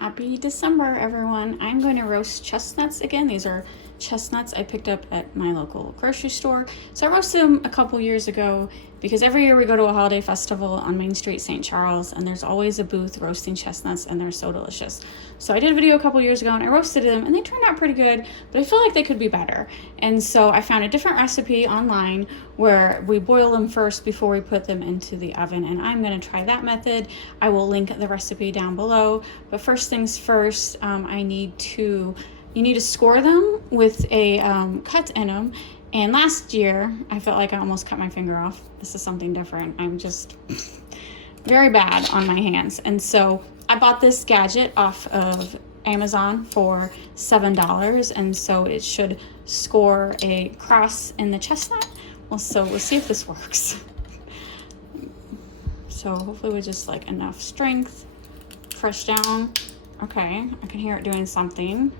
Happy December, everyone. I'm going to roast chestnuts again. These are chestnuts I picked up at my local grocery store. So I roasted them a couple years ago because every year we go to a holiday festival on Main Street, St. Charles, and there's always a booth roasting chestnuts, and they're so delicious. So I did a video a couple years ago and I roasted them, and they turned out pretty good, but I feel like they could be better. And so I found a different recipe online where we boil them first before we put them into the oven, and I'm going to try that method. I will link the recipe down below, but first things first, you need to score them with a cut in them. And last year, I felt like I almost cut my finger off. This is something different. I'm just very bad on my hands. And so I bought this gadget off of Amazon for $7. And so it should score a cross in the chestnut. Well, so we'll see if this works. So hopefully with just like enough strength, press down. Okay, I can hear it doing something.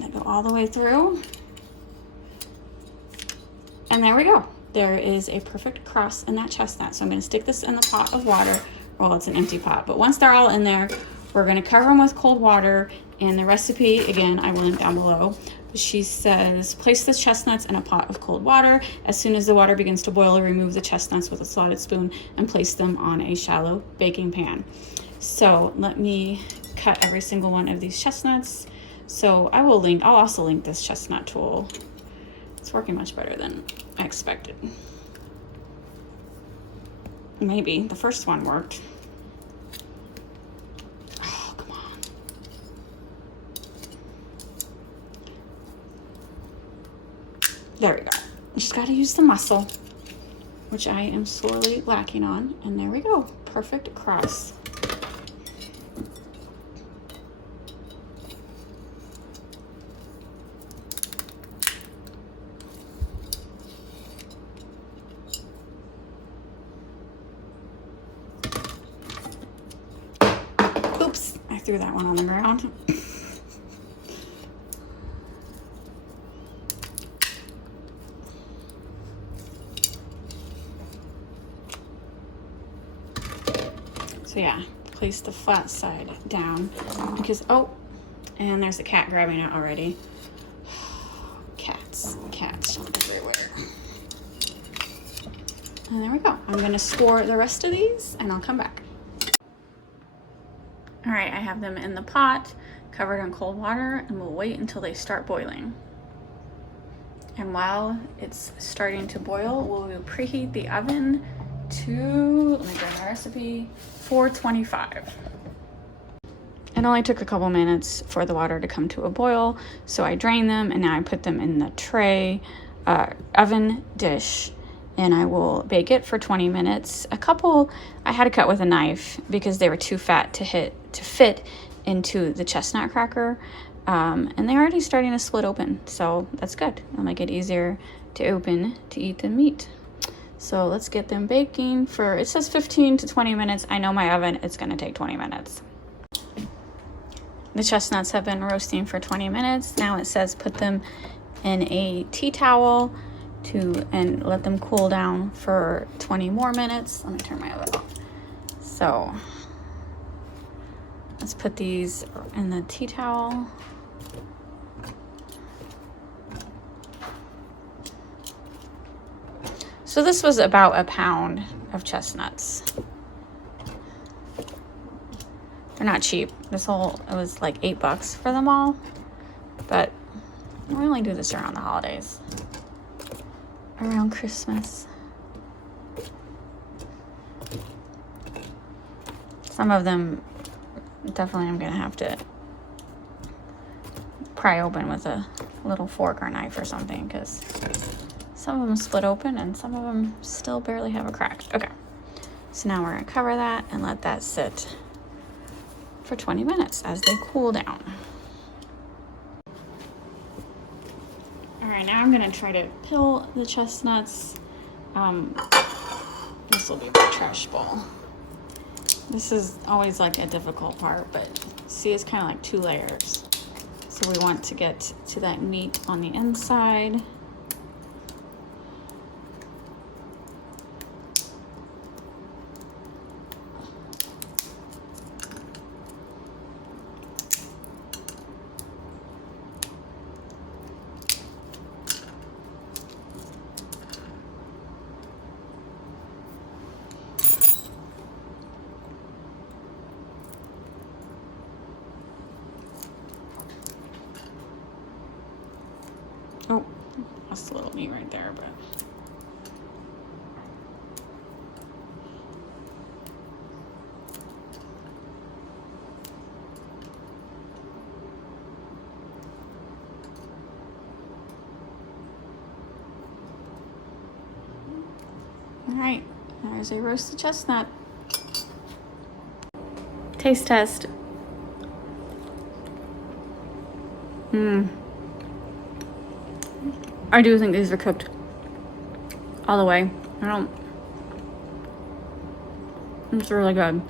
I go all the way through. And there we go. There is a perfect cross in that chestnut. So I'm going to stick this in the pot of water. Well, it's an empty pot, but once they're all in there, we're going to cover them with cold water. And the recipe, again, I will link down below. She says, place the chestnuts in a pot of cold water. As soon as the water begins to boil, remove the chestnuts with a slotted spoon and place them on a shallow baking pan. So let me cut every single one of these chestnuts. So I'll also link this chestnut tool. It's working much better than I expected. Maybe the first one worked. Oh, come on. There we go. Just got to use the muscle, which I am sorely lacking on. And there we go. Perfect cross. Oops, I threw that one on the ground. So yeah, place the flat side down because, oh, and there's a cat grabbing it already. Cats everywhere. And there we go. I'm gonna score the rest of these and I'll come back. All right, I have them in the pot, covered in cold water, and we'll wait until they start boiling. And while it's starting to boil, we'll preheat the oven to, let me grab my recipe, 425. It only took a couple minutes for the water to come to a boil, so I drained them, and now I put them in the tray oven dish, and I will bake it for 20 minutes. I had to cut with a knife because they were too fat to fit into the chestnut cracker, and they're already starting to split open, so that's good. It'll make it easier to open to eat the meat. So let's get them baking for, it says 15 to 20 minutes. I know my oven, it's gonna take 20 minutes. The chestnuts have been roasting for 20 minutes. Now it says put them in a tea towel and let them cool down for 20 more minutes. Let me turn my oven off. So let's put these in the tea towel. So this was about a pound of chestnuts. They're not cheap. It was like $8 for them all, but we only do this around the holidays, around Christmas. Some of them definitely I'm gonna have to pry open with a little fork or knife or something, because some of them split open and some of them still barely have a crack. Okay, so now we're gonna cover that and let that sit for 20 minutes as they cool down. All right, now I'm gonna try to peel the chestnuts. This will be my trash bowl. This is always like a difficult part, but see, it's kind of like 2 layers. So we want to get to that meat on the inside. That's a little meat right there, but. All right, there's a roasted chestnut. Taste test. I do think these are cooked all the way. It's really good.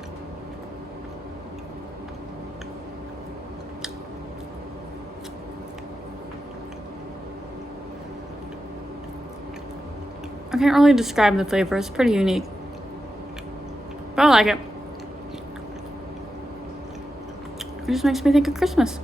I can't really describe the flavor. It's pretty unique. But I like it. It just makes me think of Christmas.